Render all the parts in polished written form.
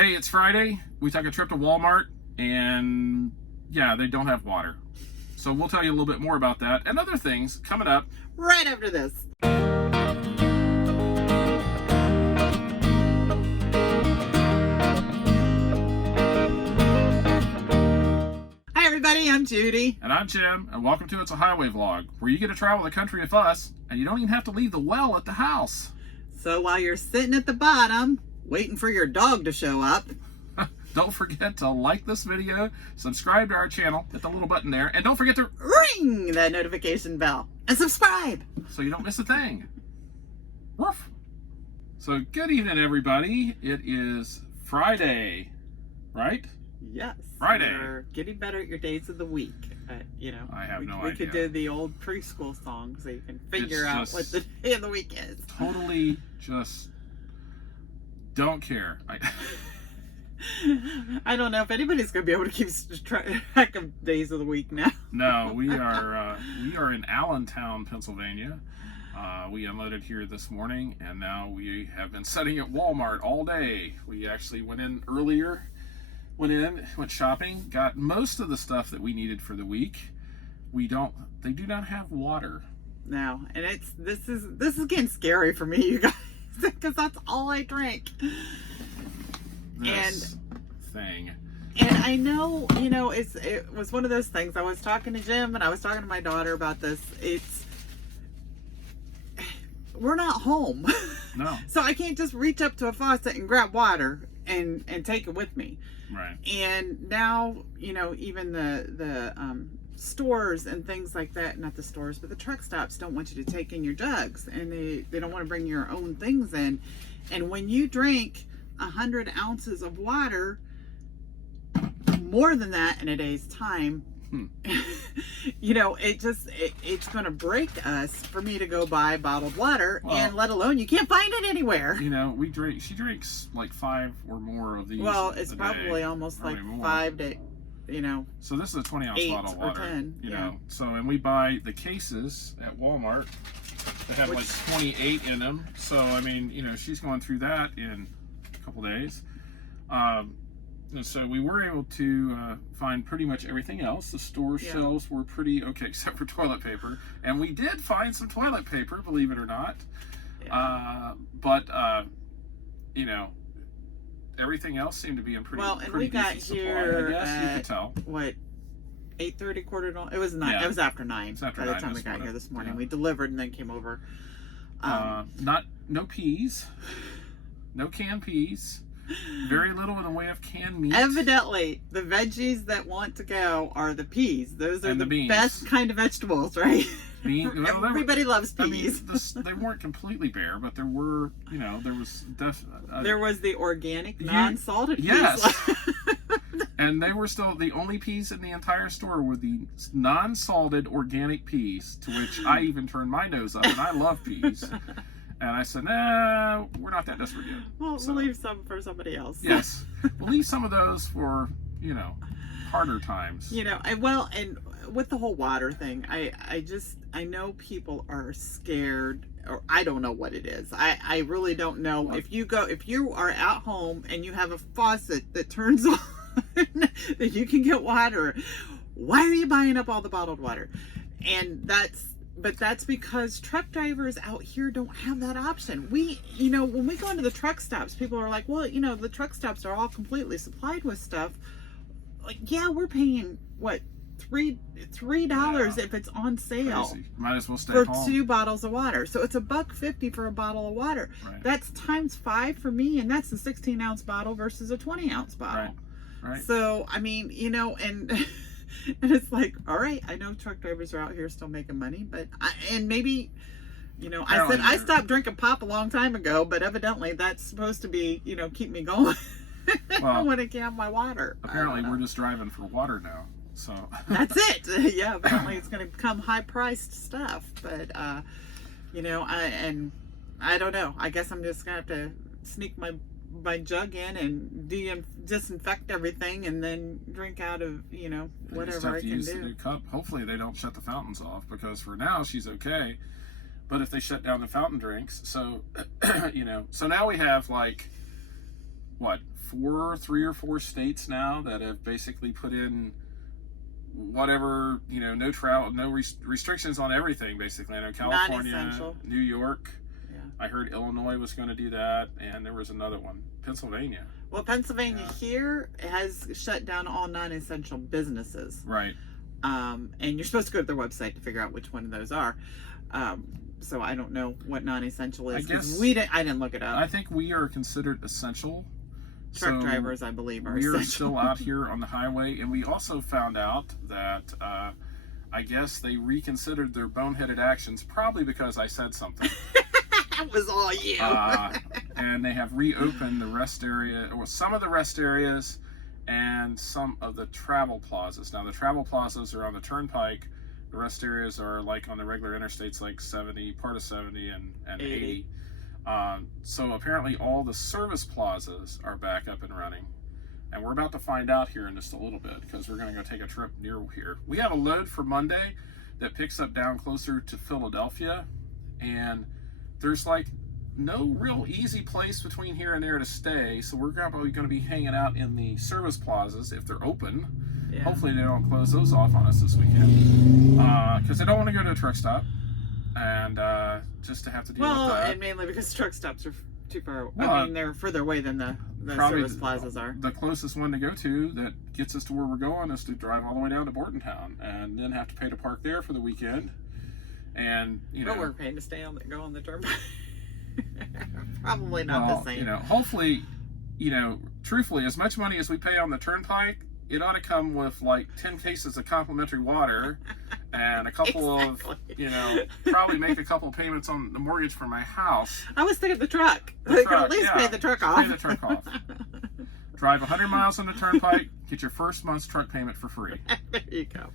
Hey, it's Friday. We took a trip to Walmart, and yeah, they don't have water. So we'll tell you a little bit more about that and other things coming up right after this. Hi everybody, I'm Judy. And I'm Jim, and welcome to It's a Highway Vlog, where you get to travel the country with us, and you don't even have to leave the well at the house. So while you're sitting at the bottom, waiting for your dog to show up, don't forget to like this video, subscribe to our channel, hit the little button there, and don't forget to ring that notification bell and subscribe so you don't miss a thing. Woof. So good evening, everybody. It is Friday, right? Yes. Friday. You're getting better at your days of the week. I have no we idea. could do the old preschool song so you can figure out what the day of the week is. Totally just don't care. I don't know if anybody's going to be able to keep track of days of the week now. No, we are in Allentown, Pennsylvania. We unloaded here this morning, and now we have been sitting at Walmart all day. We actually went in earlier, went shopping, got most of the stuff that we needed for the week. They do not have water. No, and this is getting scary for me, you guys, because that's all I drink. This thing. And I know, it was one of those things. I was talking to Jim and I was talking to my daughter about this. We're not home. No. So I can't just reach up to a faucet and grab water and take it with me. Right. And now, even the stores and things like that, not the stores, but the truck stops don't want you to take in your jugs, and they don't want to bring your own things in. And when you drink 100 ounces of water, more than that in a day's time, it's going to break us for me to go buy bottled water, and let alone you can't find it anywhere. She drinks like 5 or more of these. Well, it's probably almost like more. 5 to, So this is a 20-ounce bottle of water. 10, So, and we buy the cases at Walmart that have like 28 in them. So, I mean, she's going through that in a couple days. And so we were able to find pretty much everything else. The store shelves were pretty okay, except for toilet paper. And we did find some toilet paper, believe it or not. Yeah. Everything else seemed to be in pretty and we got here supply, I guess you could tell. What, 8:30, quarter to 9? It was 9. Yeah. It was after 9 by the time we got here this morning. Yeah. We delivered and then came over. No peas, no canned peas. Very little in the way of canned meat. Evidently, the veggies that want to go are the peas. Those are the best kind of vegetables, right? Everybody loves peas. They weren't completely bare, but there were, there was definitely... there was the organic, non-salted peas. Yes. And they were still... The only peas in the entire store were the non-salted organic peas, to which I even turned my nose up, and I love peas. And I said, nah, we're not that desperate yet. Well, we'll leave some for somebody else. Yes. We'll leave some of those for, harder times. And with the whole water thing, I know people are scared, or I don't know what it is. I really don't know. What? If you are at home and you have a faucet that turns on that you can get water, why are you buying up all the bottled water? And But that's because truck drivers out here don't have that option. When we go into the truck stops, people are like, well, the truck stops are all completely supplied with stuff. Like, yeah, we're paying, what, $3 if it's on sale. Crazy. Might as well stay for home. 2 bottles of water. So it's $1.50 for a bottle of water. Right. That's times 5 for me, and that's a 16-ounce bottle versus a 20-ounce bottle. Right. So, I mean, and... And it's like, all right, I know truck drivers are out here still making money, but I stopped drinking pop a long time ago, but evidently that's supposed to be, keep me going when I can't have my water. Apparently we're just driving for water now, so. That's it. Yeah, apparently it's going to become high-priced stuff, but, I don't know. I guess I'm just going to have to sneak my jug in and disinfect everything and then drink out of whatever I can use do. The new cup. Hopefully they don't shut the fountains off, because for now she's okay, but if they shut down the fountain drinks, so so now we have like what, three or four states now that have basically put in whatever, no travel, no restrictions on everything, basically. I know California, Non-essential. New York. Yeah. I heard Illinois was going to do that, and there was another one, Pennsylvania. Well, Pennsylvania here has shut down all non-essential businesses. Right. And you're supposed to go to their website to figure out which one of those are. So I don't know what non-essential is. I guess I didn't look it up. I think we are considered essential. Truck drivers, I believe, are we are essential. still out here on the highway, and we also found out that I guess they reconsidered their boneheaded actions, probably because I said something. That was all you. And they have reopened the rest area, or some of the rest areas, and some of the travel plazas. Now, the travel plazas are on the turnpike. The rest areas are like on the regular interstates, like 70, part of 70 and 80. So apparently all the service plazas are back up and running. And we're about to find out here in just a little bit, because we're going to go take a trip near here. We have a load for Monday that picks up down closer to Philadelphia. And there's like no real easy place between here and there to stay. So we're probably going to be hanging out in the service plazas if they're open. Yeah. Hopefully they don't close those off on us this weekend, because I don't want to go to a truck stop and just to have to deal with that. And mainly because truck stops are too far. Well, I mean, they're further away than the service plazas are. The closest one to go to that gets us to where we're going is to drive all the way down to Bordentown and then have to pay to park there for the weekend. And But we're paying to go on the turnpike. Probably not the same. Hopefully, truthfully, as much money as we pay on the turnpike, it ought to come with like 10 cases of complimentary water and a couple of, probably make a couple of payments on the mortgage for my house. I was thinking the truck. Truck, at least pay the truck off. Pay the truck off. Drive 100 miles on the turnpike, get your first month's truck payment for free. There you go.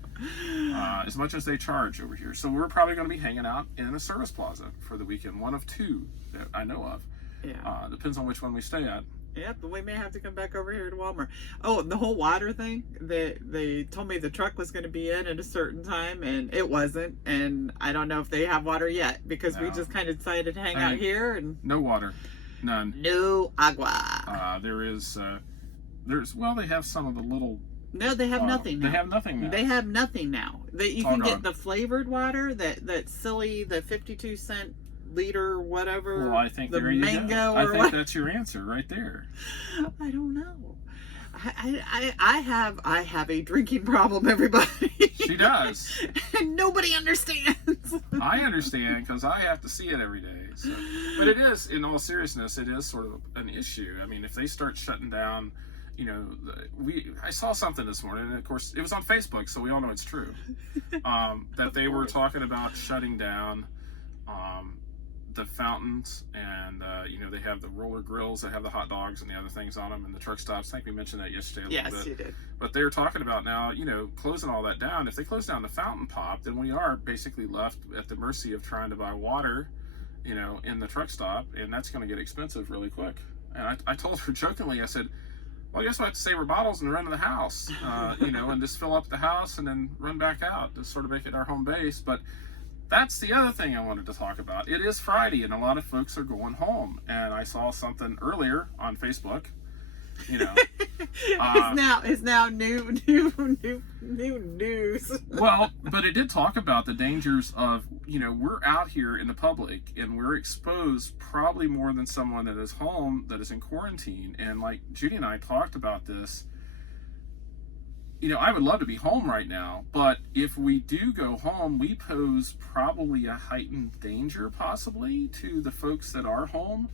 As much as they charge over here. So we're probably going to be hanging out in a service plaza for the weekend, one of two that I know of. Yeah. Depends on which one we stay at. Yeah, but we may have to come back over here to Walmart. Oh, the whole water thing, they told me the truck was going to be in at a certain time, and it wasn't. And I don't know if they have water yet, because we just kind of decided to hang out here. And no water. None. No agua. They have some of the little... No, they have nothing now. They have nothing now. They have nothing now. You can get the flavored water, that silly, the 52-cent liter, whatever. Well, I think the there you mango go. or I think that's your answer right there. I don't know. I have a drinking problem, everybody. She does. And nobody understands. I understand, because I have to see it every day. So. But it is, in all seriousness, it is sort of an issue. I mean, if they start shutting down, I saw something this morning, and of course it was on Facebook, so we all know it's true, that they were talking about shutting down the fountains, and they have the roller grills that have the hot dogs and the other things on them, and the truck stops. I think we mentioned that yesterday a little bit. Yes, you did. But they're talking about now, closing all that down. If they close down the fountain pop, then we are basically left at the mercy of trying to buy water, in the truck stop, and that's going to get expensive really quick. And I told her jokingly, I said, well, I guess we'll have to save our bottles and run to the house, and just fill up the house and then run back out to sort of make it our home base. But that's the other thing I wanted to talk about. It is Friday, and a lot of folks are going home. And I saw something earlier on Facebook. It's now new news. Well, but it did talk about the dangers of, we're out here in the public, and we're exposed probably more than someone that is home, that is in quarantine. And like Judy and I talked about this, I would love to be home right now, but if we do go home, we pose probably a heightened danger possibly to the folks that are home,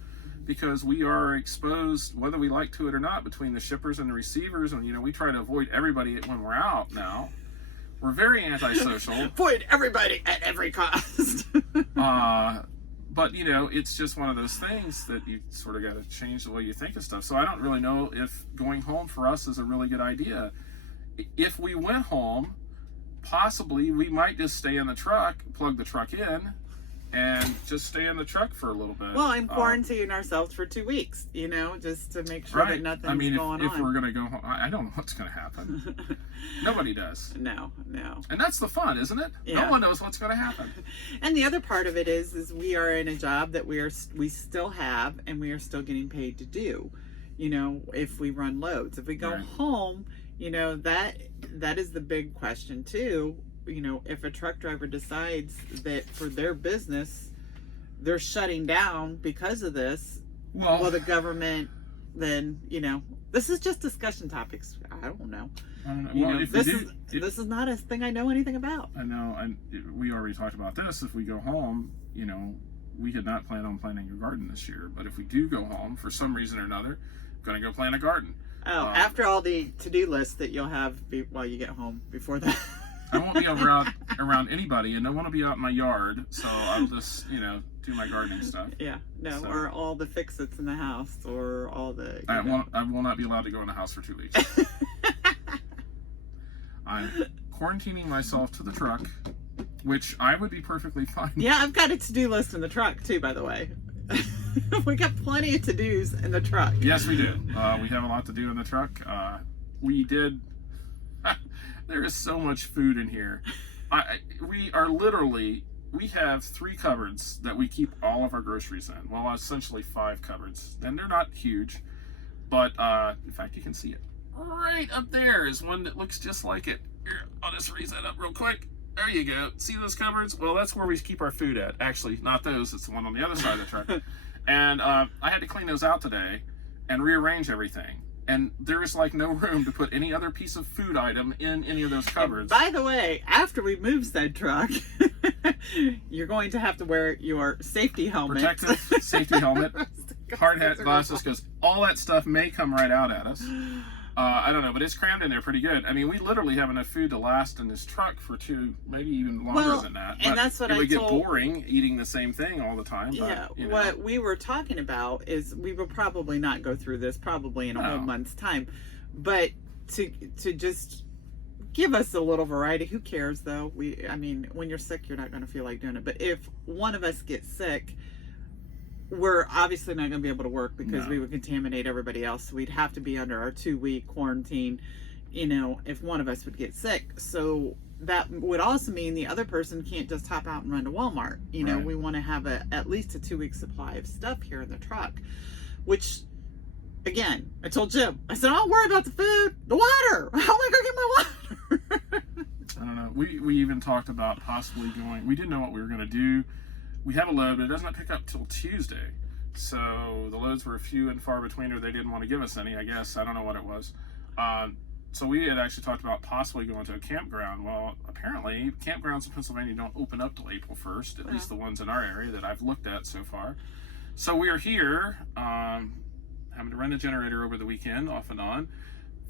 because we are exposed, whether we like to it or not, between the shippers and the receivers. And we try to avoid everybody when we're out now. We're very antisocial. Avoid everybody at every cost. But it's just one of those things that you sort of got to change the way you think of stuff. So I don't really know if going home for us is a really good idea. If we went home, possibly we might just stay in the truck, plug the truck in, and just stay in the truck for a little bit. Well, and quarantine ourselves for 2 weeks, just to make sure that nothing's going on. If we're going to go home, I don't know what's going to happen. Nobody does. No. And that's the fun, isn't it? Yeah. No one knows what's going to happen. And the other part of it is we are in a job that we still have, and we are still getting paid to do. you know, if we run loads. If we go Right. home, you know, that is the big question too. You know, if a truck driver decides that for their business they're shutting down because of this, Well, the government then, you know, this is just discussion topics. I don't know. I don't know. You Well, know, if this we is do, this is not a thing I know anything about. I know, and we already talked about this. If we go home, you know, we had not planned on planting a garden this year, but if we do go home for some reason or another, going to go plant a garden. Oh, after all the to-do lists that you'll have while you get home before that. I won't be around anybody, and I want to be out in my yard, so I'll just, you know, do my gardening stuff. Yeah, no, So- or all the fix-its in the house, or all the. I will not be allowed to go in the house for 2 weeks. I'm quarantining myself to the truck, which I would be perfectly fine. Yeah, I've got a to-do list in the truck too, by the way. We got plenty of to-dos in the truck. Yes, we do. We have a lot to do in the truck. We did. There is so much food in here. We have 3 cupboards that we keep all of our groceries in. Well, essentially 5 cupboards, and they're not huge, but in fact, you can see it right up there is one that looks just like it. Here, I'll just raise that up real quick. There you go. See those cupboards? Well, that's where we keep our food at. Actually, not those. It's the one on the other side of the truck. And I had to clean those out today and rearrange everything. And there is like no room to put any other piece of food item in any of those cupboards. By the way, after we move said truck, you're going to have to wear your safety helmet. Protective safety helmet, hard hat, glasses, because all that stuff may come right out at us. I don't know, but it's crammed in there pretty good. I mean, we literally have enough food to last in this truck for 2, maybe even longer than that. And that's what it would get told... boring eating the same thing all the time. Yeah, but, you know. what we were talking about is we will probably not go through this probably in a whole month's time, but to just give us a little variety. Who cares though? I mean, when you're sick, you're not going to feel like doing it. But if one of us gets sick, we're obviously not going to be able to work because we would contaminate everybody else. So we'd have to be under our 2-week quarantine, you know, if one of us would get sick. So that would also mean the other person can't just hop out and run to Walmart. You know, we want to have at least a 2-week supply of stuff here in the truck, which, again, I told Jim, I said, don't worry about the food, the water. How am I going to get my water? I don't know. We even talked about possibly going, we didn't know what we were going to do. We have a load, but it doesn't pick up till Tuesday. So the loads were few and far between, or they didn't want to give us any, I guess. I don't know what it was. So we had actually talked about possibly going to a campground. Well, apparently campgrounds in Pennsylvania don't open up till April 1st, at least the ones in our area that I've looked at so far. So we are here, having to run a generator over the weekend, off and on.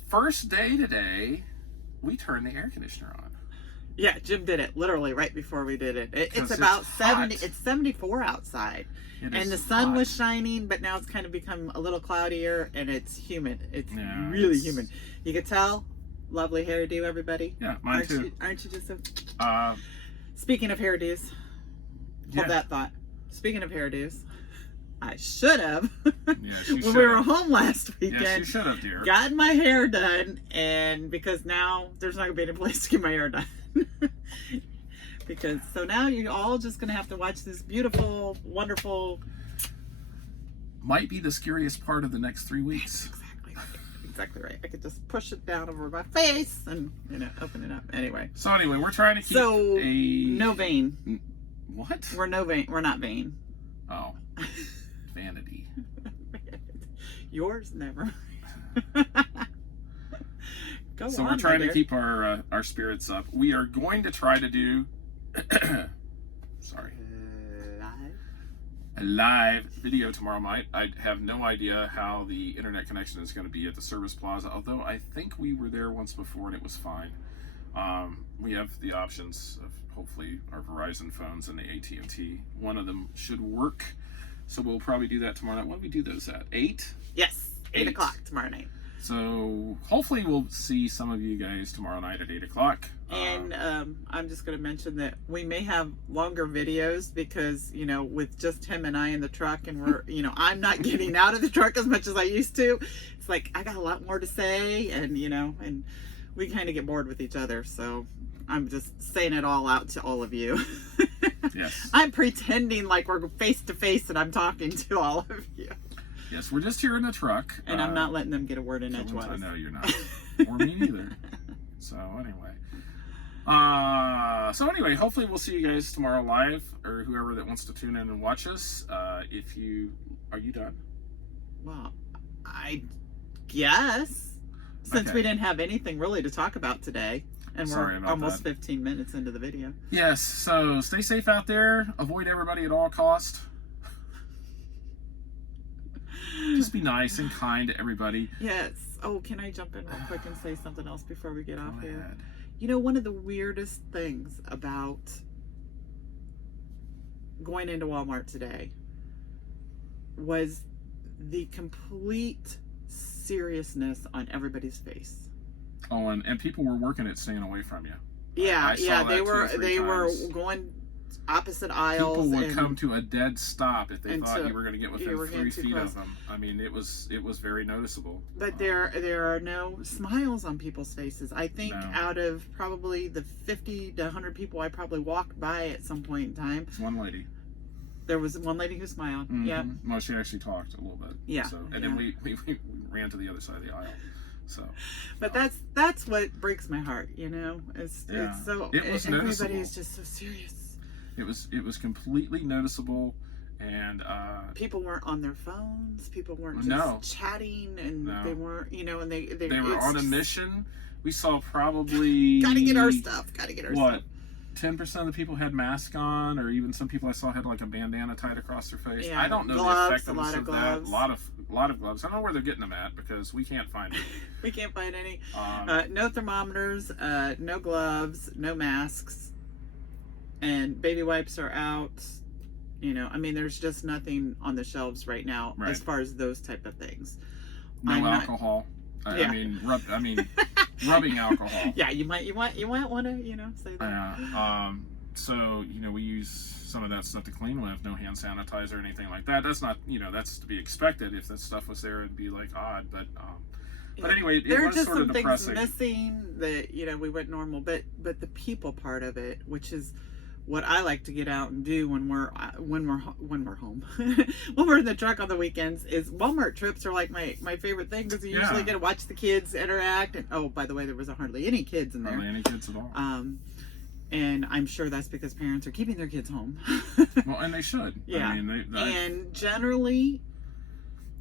First day today, we turned the air conditioner on. Yeah, Jim did it literally right before we did it. It's about 70. It's 74 outside, and the sun was shining, but now it's kind of become a little cloudier and it's humid. It's really humid. You can tell. Lovely hairdo, everybody. Yeah, mine too. Aren't you just so? Speaking of hairdos, hold that thought. Speaking of hairdos, I should have. Yes, when we were home last weekend. Yes, you should have, dear. Gotten my hair done, and because now there's not gonna be any place to get my hair done. Because so now you're all just gonna have to watch this beautiful, wonderful. Might be the scariest part of the next 3 weeks. Exactly right. I could just push it down over my face and open it up. Anyway. So anyway, we're trying to keep no vein. What? We're no vein. We're not vain. Oh, vanity. Yours never. So we're trying to keep our spirits up. We are going to try to do a live video tomorrow night. I have no idea how the internet connection is going to be at the Service Plaza, although I think we were there once before and it was fine. We have the options of hopefully our Verizon phones and the AT&T. One of them should work, so we'll probably do that tomorrow night. When do we do those at? 8? Yes, 8 o'clock tomorrow night. So hopefully we'll see some of you guys tomorrow night at 8 o'clock. And I'm just going to mention that we may have longer videos because, with just him and I in the truck, and we're, I'm not getting out of the truck as much as I used to. It's like I got a lot more to say, and and we kind of get bored with each other. So I'm just saying it all out to all of you. Yes. I'm pretending like we're face to face and I'm talking to all of you. Yes, we're just here in the truck. And I'm not letting them get a word in edgewise. I know you're not. Or me neither. So anyway, hopefully we'll see you guys tomorrow live, or whoever that wants to tune in and watch us. Are you done? Well, I guess, since Okay. we didn't have anything really to talk about today, and Sorry we're about almost that. 15 minutes into the video. Yes, so stay safe out there. Avoid everybody at all cost. Just be nice and kind to everybody. Yes. Oh, can I jump in real quick and say something else before we get off Go here? ahead. You know, one of the weirdest things about going into Walmart today was the complete seriousness on everybody's face. Oh, and people were working at staying away from you. Yeah, I saw yeah, that they 2 or were 3 times. going opposite aisles. People would and come to a dead stop if they and thought so you were going to get you within were 3 getting too feet close. of them. I mean, it was very noticeable. But there are no smiles on people's faces. I think No. out of probably the 50 to 100 people I probably walked by at some point in time, There's one lady. there was one lady who smiled. Mm-hmm. Yep. Well, she actually talked a little bit. Yeah, So, and then we ran to the other side of the aisle. So. But that's what breaks my heart, you know. It's so It was noticeable. everybody's just so serious. It was completely noticeable, and People weren't on their phones. People weren't just No. chatting, and No. they weren't, you know, and they were it's on a just, mission. We saw probably Gotta get our stuff. Gotta get our what stuff. 10% of the people had masks on, or even some people I saw had like a bandana tied across their face. Yeah, I don't know gloves, the effectiveness a lot of of gloves. that. A lot of gloves. I don't know where they're getting them at because we can't find it. We can't find any. Um, No thermometers, no gloves, no masks, and baby wipes are out. You know, I mean, there's just nothing on the shelves right now Right. as far as those type of things. no I'm not- alcohol. Yeah. I mean, rubbing alcohol. Yeah, you might want to, you know, say that. Yeah. So, we use some of that stuff to clean with, no hand sanitizer or anything like that. That's not, that's to be expected. If that stuff was there, it'd be like odd. But anyway, it there are was just sort of some depressing. things missing that we went normal, but the people part of it, which is what I like to get out and do when we're home, when we're in the truck on the weekends, is Walmart trips are like my favorite thing, because you usually get to watch the kids interact. And oh, by the way, there was hardly any kids in there. Hardly any kids at all. And I'm sure that's because parents are keeping their kids home. Well, and they should. Yeah. I mean, And generally,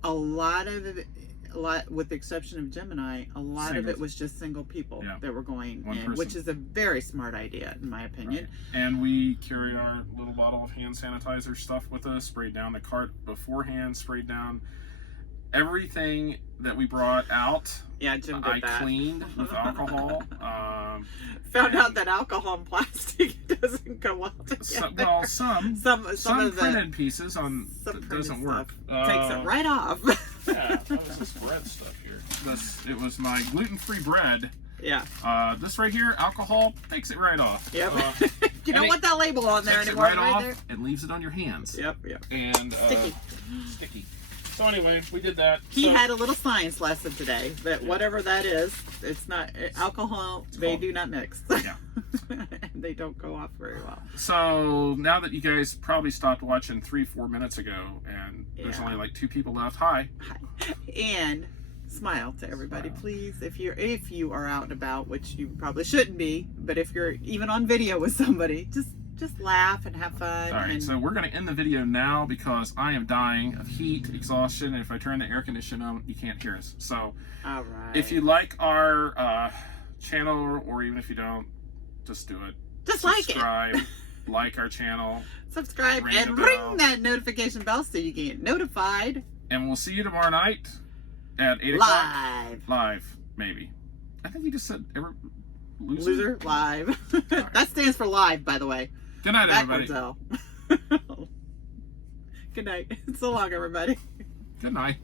a lot, with the exception of Gemini, a lot of it Singles. was just single people Yeah. that were going One in, person. which is a very smart idea, in my opinion. Right. And we carried our little bottle of hand sanitizer stuff with us, sprayed down the cart beforehand, sprayed down everything that we brought out. Yeah, Jim did I that. cleaned with alcohol. Found out that alcohol and plastic doesn't go well together. Some some of the printed pieces some that printed doesn't stuff work. takes it right off. Yeah, that was this bread stuff here. It was my gluten-free bread. Yeah. This right here, alcohol, takes it right off. Yep. You don't want that label on there Takes it anymore. right Right off there. and leaves it on your hands. Yep. And Sticky. So anyway, we did that. He had a little science lesson today that whatever that is, it's not alcohol. They do not mix. Yeah. They don't go off very well. So now that you guys probably stopped watching 3-4 minutes ago, and there's Yeah. only like 2 people left. Hi. And smile to everybody, Smile. please. If you are out and about, which you probably shouldn't be, but if you're even on video with somebody, just laugh and have fun. All right, and so we're going to end the video now because I am dying of heat, exhaustion, and if I turn the air conditioner on, you can't hear us. So all right. if you like our channel, or even if you don't, just do it. Just like it. Subscribe, like our channel, Subscribe ring and the ring bell. that notification bell so you get notified. and we'll see you tomorrow night at 8 o'clock. Live. Live, maybe. I think you just said Loser live. right. That stands for live, by the way. Good night, everybody. Backwards L. Good night. So long, everybody. Good night.